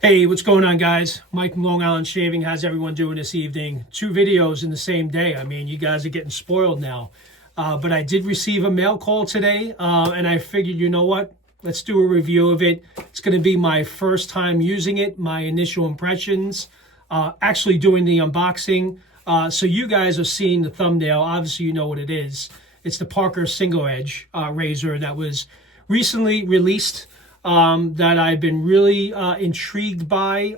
Hey, what's going on, guys? Mike from Long Island Shaving. How's everyone doing this evening? 2 videos in the same day. I mean, you guys are getting spoiled now. But I did receive a mail call today, and I figured, you know what? Let's do a review of it. It's going to be my first time using it, my initial impressions, actually doing the unboxing. So you guys are seeing the thumbnail. Obviously, you know what it is. It's the Parker SoloEdge razor that was recently released. That I've been really intrigued by.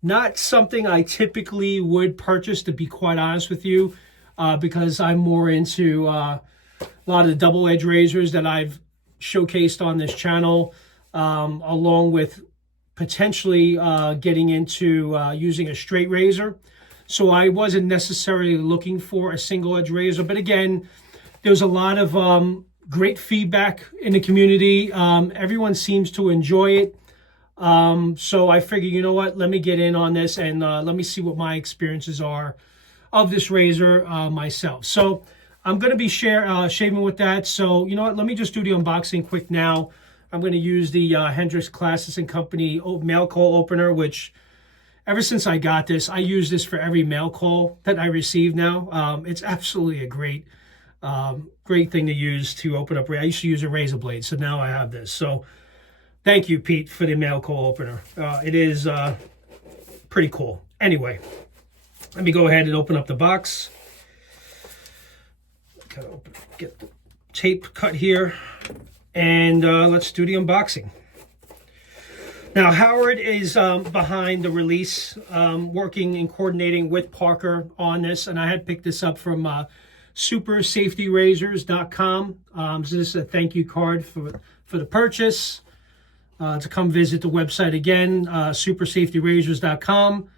Not something I typically would purchase, to be quite honest with you, because I'm more into a lot of the double edge razors that I've showcased on this channel, along with potentially getting into using a straight razor. So I wasn't necessarily looking for a single edge razor, but again, there's a lot of great feedback in the community. Everyone seems to enjoy it. So I figured, you know what, let me get in on this and let me see what my experiences are of this razor myself. So I'm going to be shaving with that. So, you know what, let me just do the unboxing quick now. I'm going to use the Hendrix Classics Company mail call opener, which ever since I got this, I use this for every mail call that I receive now. It's absolutely a great thing to use to open up. I used to use a razor blade, so now I have this. So thank you, Pete, for the mail call opener. It is pretty cool. Anyway, let me go ahead and open up the box. Get the tape cut here, and let's do the unboxing. Now, Howard is behind the release, working and coordinating with Parker on this, and I had picked this up from supersafetyrazors.com. So this is a thank you card for the purchase. To come visit the website again, supersafetyrazors.com,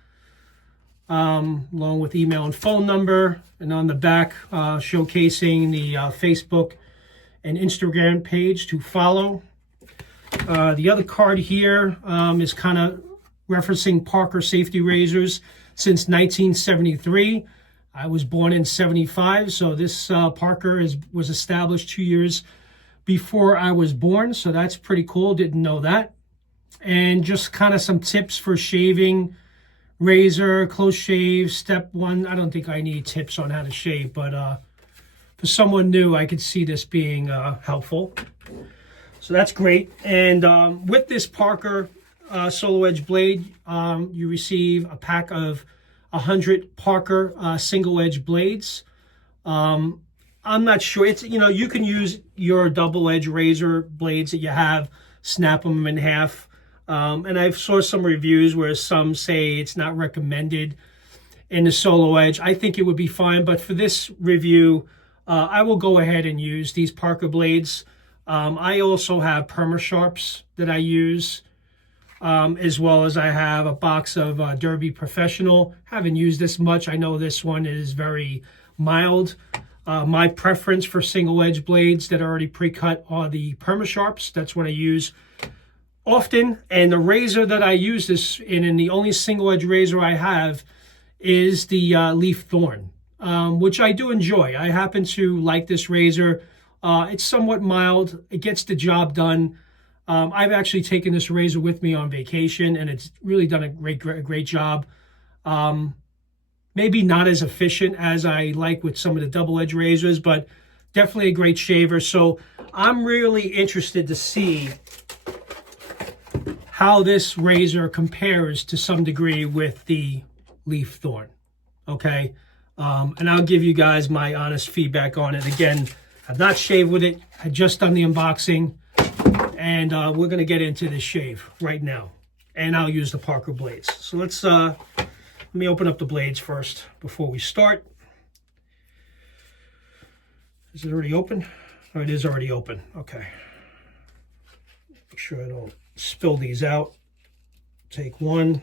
along with email and phone number. And on the back, showcasing the Facebook and Instagram page to follow. The other card here is kind of referencing Parker Safety Razors since 1973. I was born in 75, so this Parker was established 2 years before I was born, so that's pretty cool. Didn't know that. And just kind of some tips for shaving, razor, close shave, step one. I don't think I need tips on how to shave, but for someone new, I could see this being helpful. So that's great. And with this Parker SoloEdge blade, you receive a pack of 100 Parker single edge blades. I'm not sure. It's, you know, you can use your double edge razor blades that you have, snap them in half. And I've saw some reviews where some say it's not recommended in the SoloEdge. I think it would be fine, but for this review, I will go ahead and use these Parker blades. I also have Perma-Sharps that I use, as well as I have a box of Derby Professional. Haven't used this much. I know this one is very mild. My preference for single edge blades that are already pre-cut are the Perma-Sharps. That's what I use often. And the razor that I use this in, and the only single edge razor I have, is the Leaf Thorn, which I do enjoy. I happen to like this razor. It's somewhat mild. It gets the job done. I've actually taken this razor with me on vacation, and it's really done a great job. Maybe not as efficient as I like with some of the double edge razors, but definitely a great shaver. So I'm really interested to see how this razor compares to some degree with the Leaf Thorn. Okay. And I'll give you guys my honest feedback on it. Again, I've not shaved with it. I just done the unboxing. And we're going to get into this shave right now. And I'll use the Parker blades. So let me open up the blades first before we start. Is it already open? Oh, it is already open. Okay. Make sure I don't spill these out. Take one.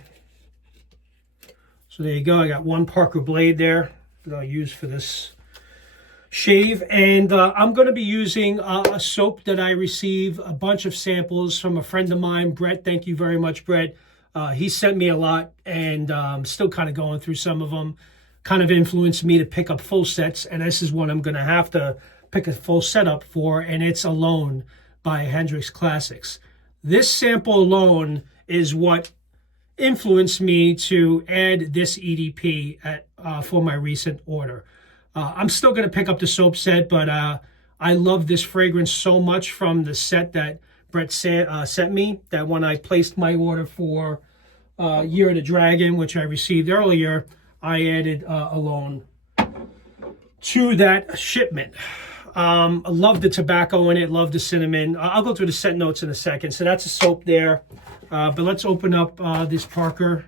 So there you go. I got one Parker blade there that I'll use for this shave. And I'm going to be using a soap that I receive a bunch of samples from a friend of mine, Brett. Thank you very much, Brett. He sent me a lot, and still kind of going through some of them. Kind of influenced me to pick up full sets, and this is one I'm going to have to pick a full setup for, and it's Alone by Hendrix Classics. This sample alone is what influenced me to add this EDP for my recent order. I'm still going to pick up the soap set, but I love this fragrance so much from the set that Brett sent me, that when I placed my order for Year of the Dragon, which I received earlier, I added alone to that shipment. I love the tobacco in it, love the cinnamon. I'll go through the scent notes in a second. So that's a soap there. But let's open up this Parker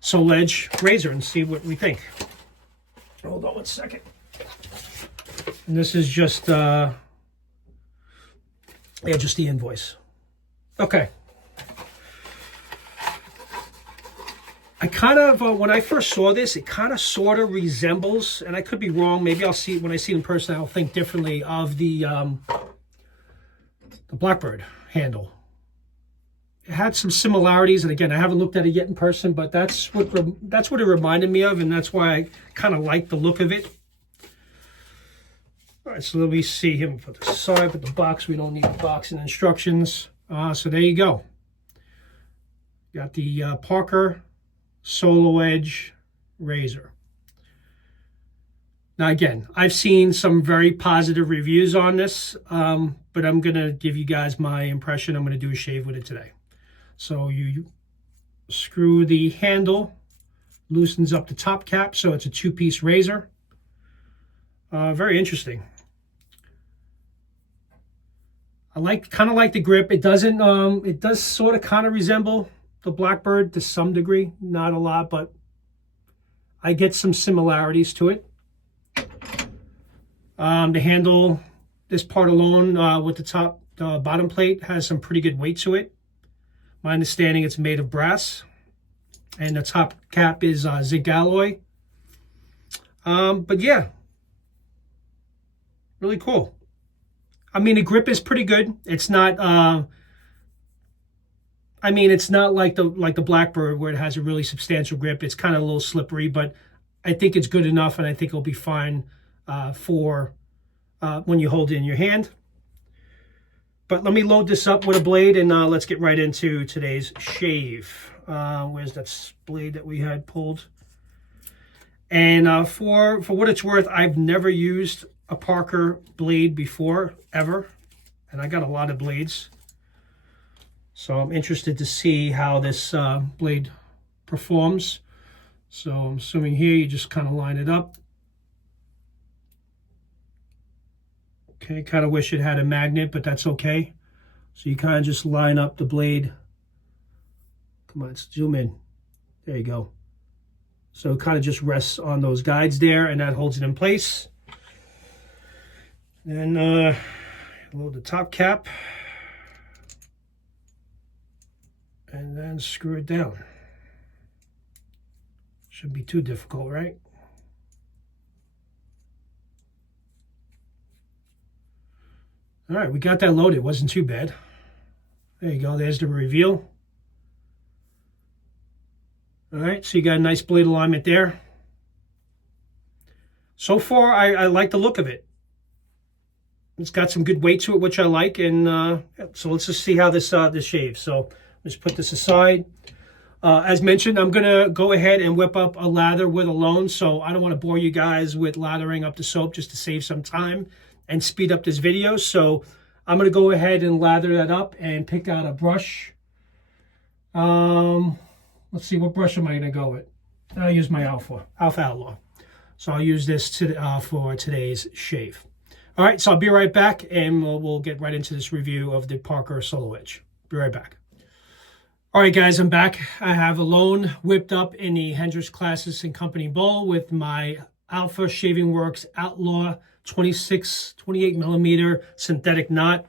SoloEdge razor and see what we think. Hold on one second. And this is just the invoice. Okay. I kind of, when I first saw this, it kind of sort of resembles, and I could be wrong, maybe I'll see, when I see it in person, I'll think differently, of the Blackbird handle. It had some similarities, and again, I haven't looked at it yet in person, but that's what it reminded me of, and that's why I kind of like the look of it. All right, so let me see him put this aside, put the box. We don't need the box and instructions. So there you go. Got the Parker SoloEdge razor. Now again, I've seen some very positive reviews on this, but I'm gonna give you guys my impression. I'm gonna do a shave with it today. So you screw the handle, loosens up the top cap, so it's a two-piece razor. Very interesting. I kind of like the grip. It doesn't. It does sort of kind of resemble the Blackbird to some degree, not a lot, but I get some similarities to it. The handle, this part alone with the bottom plate has some pretty good weight to it. My understanding, it's made of brass, and the top cap is zinc alloy. But yeah, really cool. I mean, the grip is pretty good. It's not. I mean, it's not like the Blackbird where it has a really substantial grip. It's kind of a little slippery, but I think it's good enough, and I think it'll be fine for when you hold it in your hand. But let me load this up with a blade, and let's get right into today's shave. Where's that blade that we had pulled? And for what it's worth, I've never used a Parker blade before, ever. And I got a lot of blades. So I'm interested to see how this blade performs. So I'm assuming here you just kind of line it up. Okay, kind of wish it had a magnet, but that's okay. So you kind of just line up the blade. Come on, zoom in. There you go. So it kind of just rests on those guides there, and that holds it in place. Then load the top cap. And then screw it down. Shouldn't be too difficult, right? All right, we got that loaded. It wasn't too bad. There you go. There's the reveal. All right, so you got a nice blade alignment there. So far, I like the look of it. It's got some good weight to it, which I like. And so let's just see how this shaves. So let's put this aside. As mentioned, I'm going to go ahead and whip up a lather with alone. So I don't want to bore you guys with lathering up the soap, just to save some time and speed up this video. So I'm going to go ahead and lather that up and pick out a brush. Let's see, what brush am I going to go with? I'll use my Alpha Outlaw. So I'll use this for today's shave. All right, so I'll be right back, and we'll get right into this review of the Parker SoloEdge. Be right back. All right, guys, I'm back. I have alone whipped up in the Hendrix Classics Company bowl with my Alpha Shaving Works Outlaw 28 millimeter synthetic knot.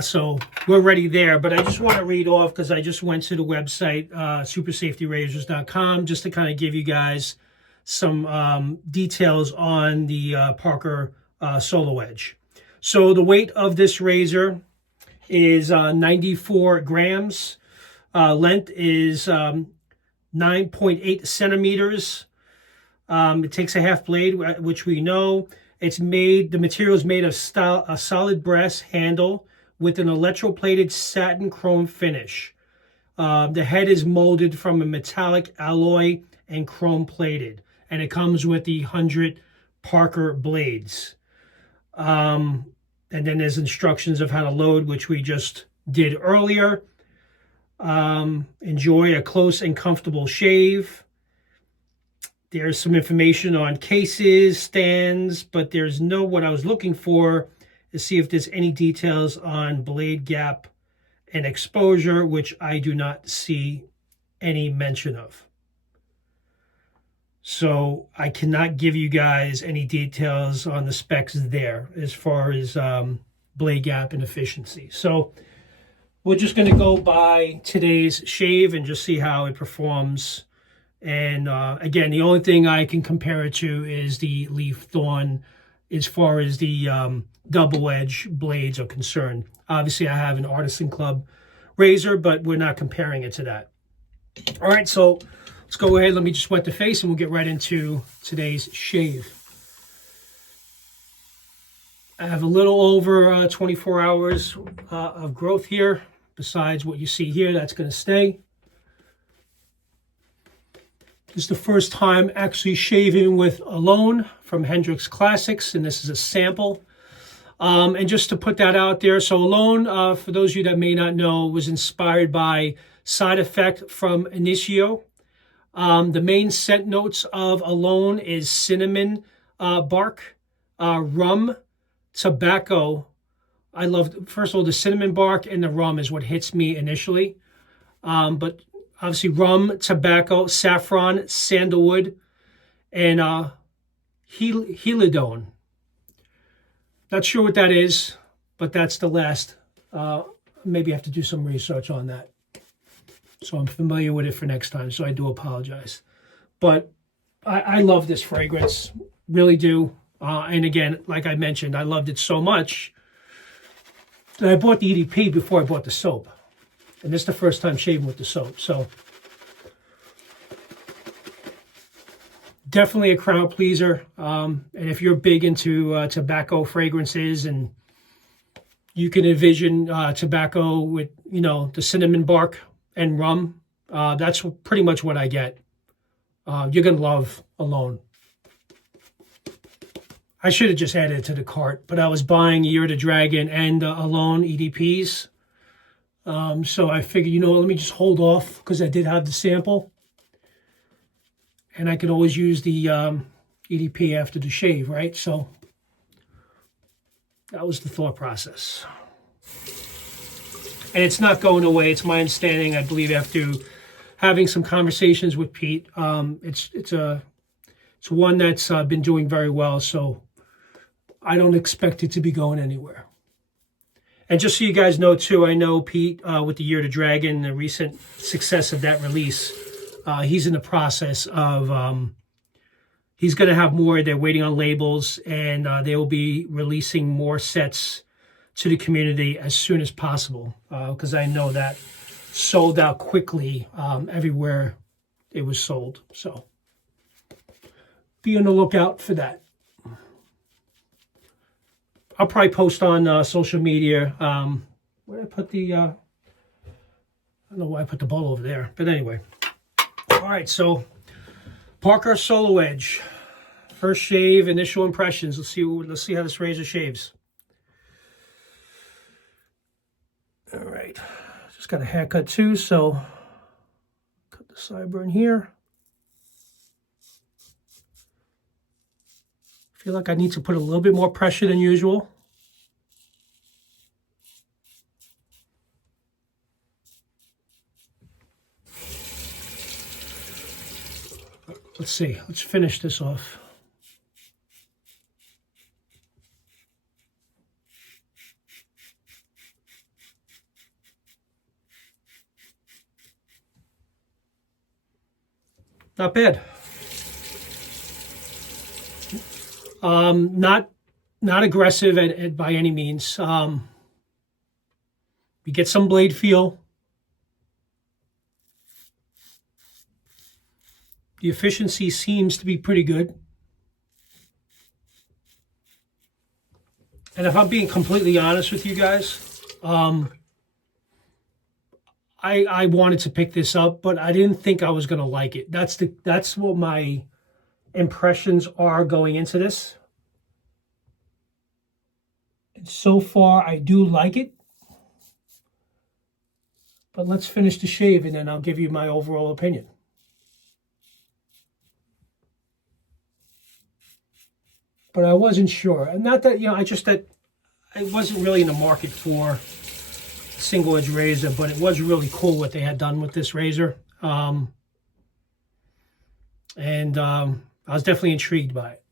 So we're ready there, but I just want to read off, because I just went to the website, supersafetyrazors.com, just to kind of give you guys some details on the Parker SoloEdge. So the weight of this razor is 94 grams. Length is 9.8 centimeters. It takes a half blade, which we know. The material is made of a solid brass handle with an electroplated satin chrome finish. The head is molded from a metallic alloy and chrome plated, and it comes with the 100 Parker blades. And then there's instructions of how to load, which we just did earlier. Enjoy a close and comfortable shave. There's some information on cases, stands, but there's no, what I was looking for to see if there's any details on blade gap and exposure, which I do not see any mention of. So I cannot give you guys any details on the specs there as far as blade gap and efficiency. So we're just going to go by today's shave and just see how it performs. And again, the only thing I can compare it to is the Leaf Thorn as far as the double edge blades are concerned. Obviously, I have an Artisan Club razor, but we're not comparing it to that. All right, so let's go ahead. Let me just wet the face and we'll get right into today's shave. I have a little over 24 hours of growth here. Besides what you see here, that's going to stay. This is the first time actually shaving with Alone from Hendrix Classics, and this is a sample. And just to put that out there, so Alone, for those of you that may not know, was inspired by Side Effect from Initio. The main scent notes of Alone is cinnamon bark, rum, tobacco. I love, first of all, the cinnamon bark and the rum is what hits me initially. But obviously rum, tobacco, saffron, sandalwood, and helidone. Not sure what that is, but that's the last. Maybe I have to do some research on that. So I'm familiar with it for next time, so I do apologize. But I love this fragrance, really do. And again, like I mentioned, I loved it so much that I bought the EDP before I bought the soap. And this is the first time shaving with the soap. So definitely a crowd pleaser. And if you're big into tobacco fragrances, and you can envision tobacco with, you know, the cinnamon bark and rum, that's pretty much what I get. You're going to love Alone. I should have just added it to the cart, but I was buying Year to Dragon and Alone EDPs. So I figured, you know, let me just hold off because I did have the sample. And I could always use the EDP after the shave, right? So that was the thought process. And it's not going away. It's my understanding, I believe, after having some conversations with Pete, it's one that's been doing very well. So I don't expect it to be going anywhere. And just so you guys know, too, I know Pete, with the Year to Dragon, the recent success of that release, he's in the process of, he's going to have more. They're waiting on labels, and they will be releasing more sets to the community as soon as possible, because I know that sold out quickly everywhere it was sold. So be on the lookout for that. I'll probably post on social media. Where did I put the, I don't know why I put the bowl over there, but anyway. All right, so Parker SoloEdge, first shave, initial impressions. Let's see how this razor shaves. All right, just got a haircut too, so cut the sideburn here. I feel like I need to put a little bit more pressure than usual. Let's see, let's finish this off. Not bad. Not aggressive by any means. You get some blade feel. The efficiency seems to be pretty good. And if I'm being completely honest with you guys, I wanted to pick this up, but I didn't think I was going to like it. That's what my impressions are going into this. And so far, I do like it. But let's finish the shave, and then I'll give you my overall opinion. But I wasn't sure. And not that, that I wasn't really in the market for single edge razor, but it was really cool what they had done with this razor. I was definitely intrigued by it.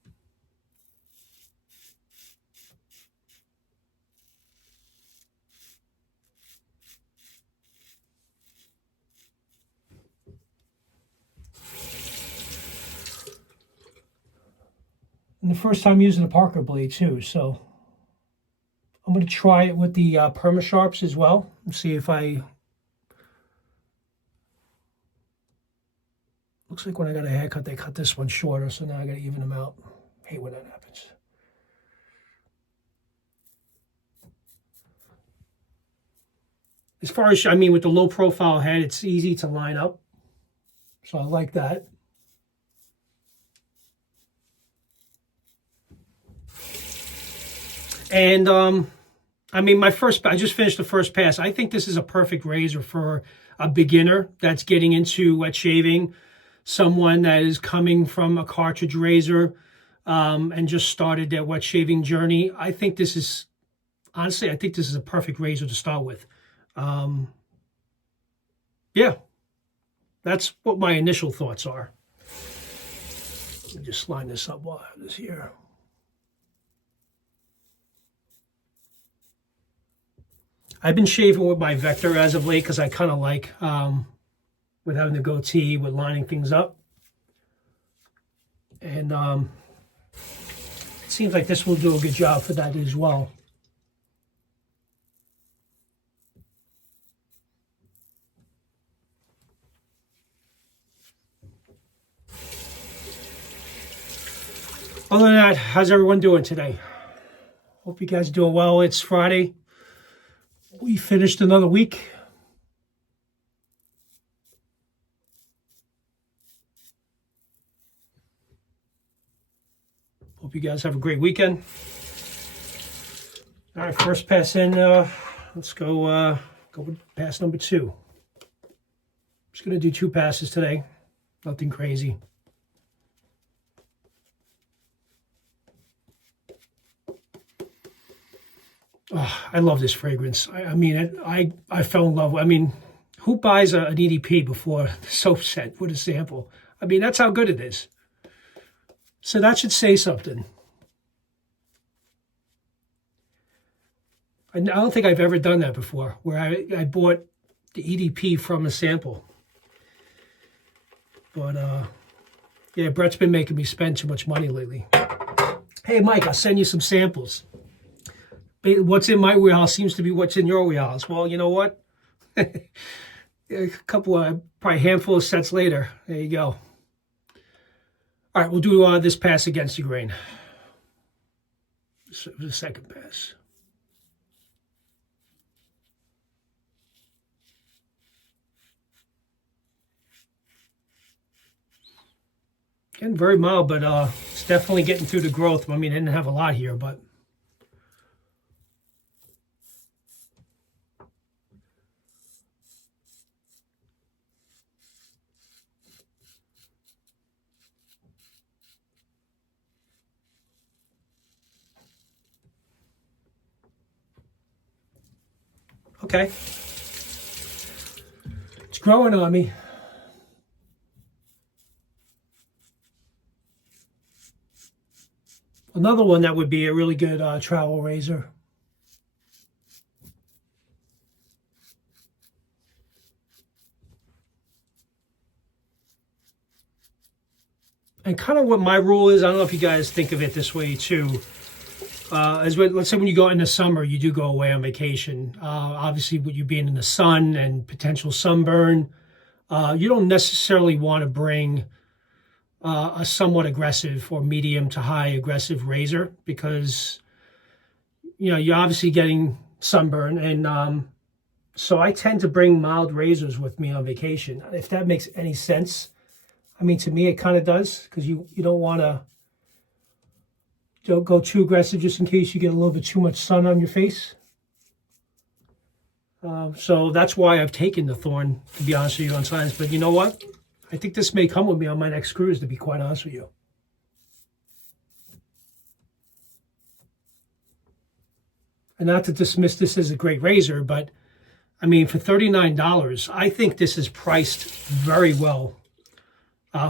And the first time using a Parker blade too, so I'm going to try it with the Perma Sharps as well and see if looks like when I got a haircut, they cut this one shorter, so now I got to even them out. I hate when that happens. As far as, with the low profile head, it's easy to line up. So I like that. And, I just finished the first pass. I think this is a perfect razor for a beginner that's getting into wet shaving, someone that is coming from a cartridge razor and just started their wet shaving journey. I think this is, honestly, I think this is a perfect razor to start with. Yeah, that's what my initial thoughts are. Let me just line this up while I have this here. I've been shaving with my Vector as of late because I kind of like, with having the goatee, with lining things up. And it seems like this will do a good job for that as well. Other than that, how's everyone doing today? Hope you guys are doing well. It's Friday. We finished another week. Hope you guys have a great weekend. All right, first pass in. Let's go with pass number 2. I'm just going to do 2 passes today. Nothing crazy. Oh, I love this fragrance. I fell in love. Who buys an EDP before the soap set with a sample? That's how good it is. So that should say something. I don't think I've ever done that before, where I bought the EDP from a sample. But, yeah, Brett's been making me spend too much money lately. Hey, Mike, I'll send you some samples. What's in my wheelhouse seems to be what's in your wheelhouse. Well, you know what? A couple of, probably a handful of sets later. There you go. All right, we'll do this pass against the grain. The second pass. Again, very mild, but it's definitely getting through the growth. I didn't have a lot here, but... Okay. It's growing on me. Another one that would be a really good travel razor. And kind of what my rule is, I don't know if you guys think of it this way too. Let's say when you go in the summer, you do go away on vacation. Obviously, with you being in the sun and potential sunburn, you don't necessarily want to bring a somewhat aggressive or medium to high aggressive razor because, you're obviously getting sunburn, and so I tend to bring mild razors with me on vacation. If that makes any sense. I mean, to me, it kind of does, because you don't want to go too aggressive just in case you get a little bit too much sun on your face. So that's why I've taken the Thorn, to be honest with you, on signs. But you know what? I think this may come with me on my next cruise, to be quite honest with you. And not to dismiss this as a great razor, but I mean, for $39, I think this is priced very well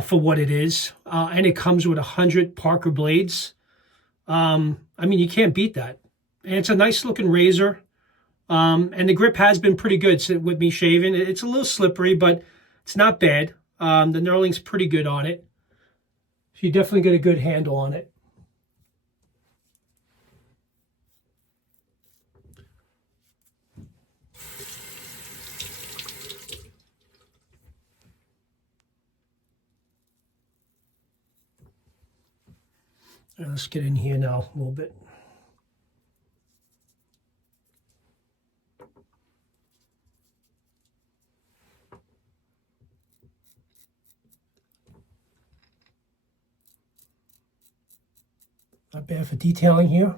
for what it is. And it comes with 100 Parker blades. I mean, you can't beat that. And it's a nice looking razor. And the grip has been pretty good with me shaving. It's a little slippery, but it's not bad. The knurling's pretty good on it. So you definitely get a good handle on it. Let's get in here now a little bit. Not bad for detailing here.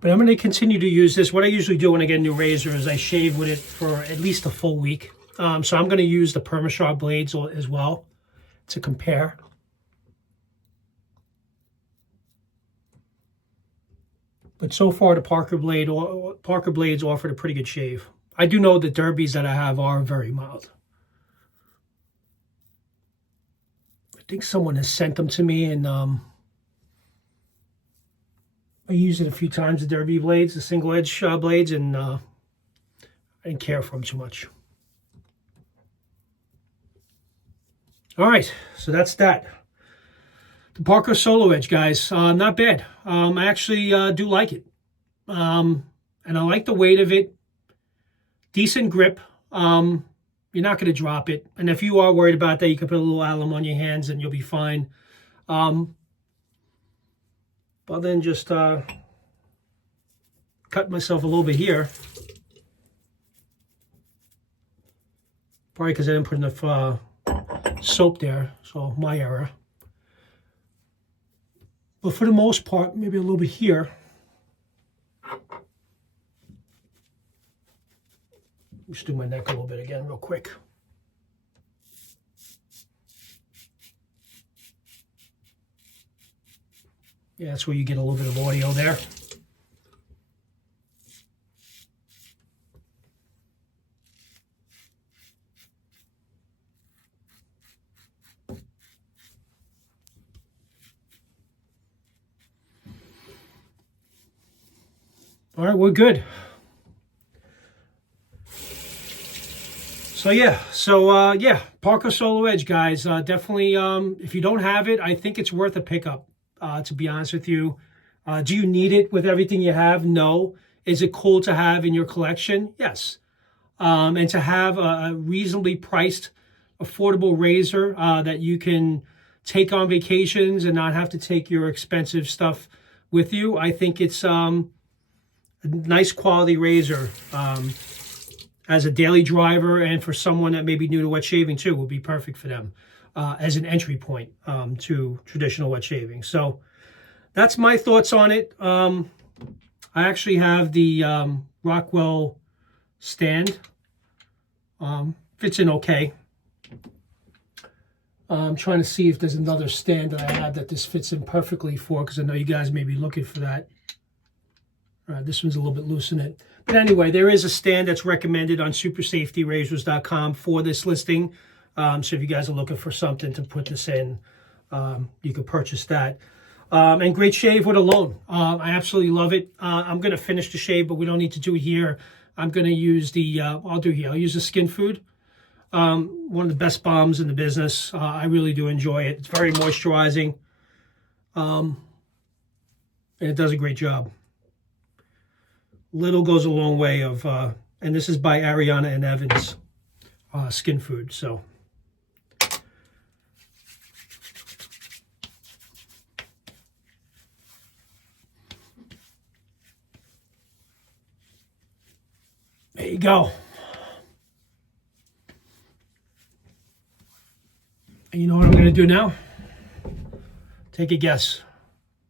But I'm going to continue to use this. What I usually do when I get a new razor is I shave with it for at least a full week. So I'm going to use the Perma-Sharp blades as well to compare. But so far, the Parker blades offered a pretty good shave. I do know the derbies that I have are very mild. I think someone has sent them to me, and I used it a few times, the derby blades, the single edge blades, and I didn't care for them too much. All right, so that's that. The Parker SoloEdge, guys, not bad. I actually do like it. And I like the weight of it. Decent grip. You're not going to drop it. And if you are worried about that, you can put a little alum on your hands and you'll be fine. But then just cut myself a little bit here. Probably because I didn't put enough soap there, so my error. But for the most part, maybe a little bit here. Just do my neck a little bit again real quick. Yeah, that's where you get a little bit of audio there. All right, we're good. So yeah, Parker SoloEdge, guys, definitely, if you don't have it, I think it's worth a pickup, to be honest with you. Do you need it with everything you have? No. Is it cool to have in your collection? Yes. And to have a reasonably priced, affordable razor that you can take on vacations and not have to take your expensive stuff with you, I think it's a nice quality razor. As a daily driver, and for someone that may be new to wet shaving too, would be perfect for them as an entry point to traditional wet shaving. So that's my thoughts on it. I actually have the Rockwell stand. Fits in okay. I'm trying to see if there's another stand that I have that this fits in perfectly for, because I know you guys may be looking for that. This one's a little bit loose in it. But anyway, there is a stand that's recommended on supersafetyrazors.com for this listing. So if you guys are looking for something to put this in, you could purchase that. And great shave with a loan. I absolutely love it. I'm going to finish the shave, but we don't need to do it here. I'm going to use the, I'll use the Skin Food. One of the best balms in the business. I really do enjoy it. It's very moisturizing. And it does a great job. Little goes a long way of, and this is by Ariana and Evans, Skin Food. So There you go. And you know what I'm going to do now? Take a guess.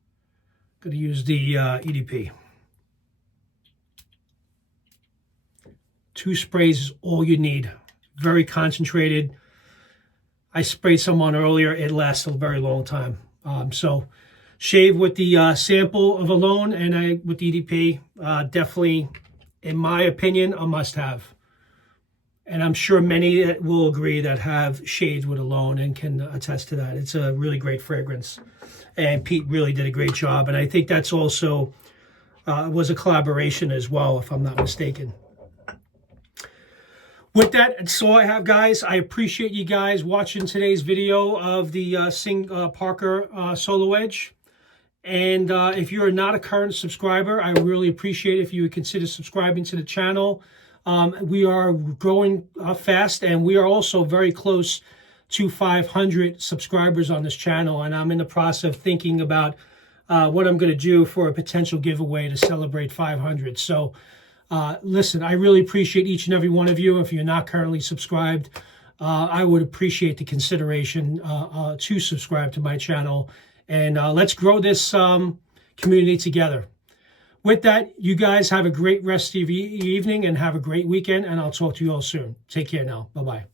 I'm going to use the EDP. 2 sprays is all you need. Very concentrated. I sprayed some on earlier. It lasts a very long time. So shave with the sample of Alone and with the EDP. Definitely, in my opinion, a must-have. And I'm sure many will agree that have shaved with Alone and can attest to that. It's a really great fragrance. And Pete really did a great job. And I think that's also was a collaboration as well, if I'm not mistaken. With that, that's all I have, guys. I appreciate you guys watching today's video of the Parker SoloEdge. And if you're not a current subscriber, I really appreciate it if you would consider subscribing to the channel. We are growing fast, and we are also very close to 500 subscribers on this channel. And I'm in the process of thinking about what I'm going to do for a potential giveaway to celebrate 500. So listen, I really appreciate each and every one of you. If you're not currently subscribed, I would appreciate the consideration to subscribe to my channel. And let's grow this community together. With that, you guys have a great rest of your evening and have a great weekend, and I'll talk to you all soon. Take care now. Bye-bye.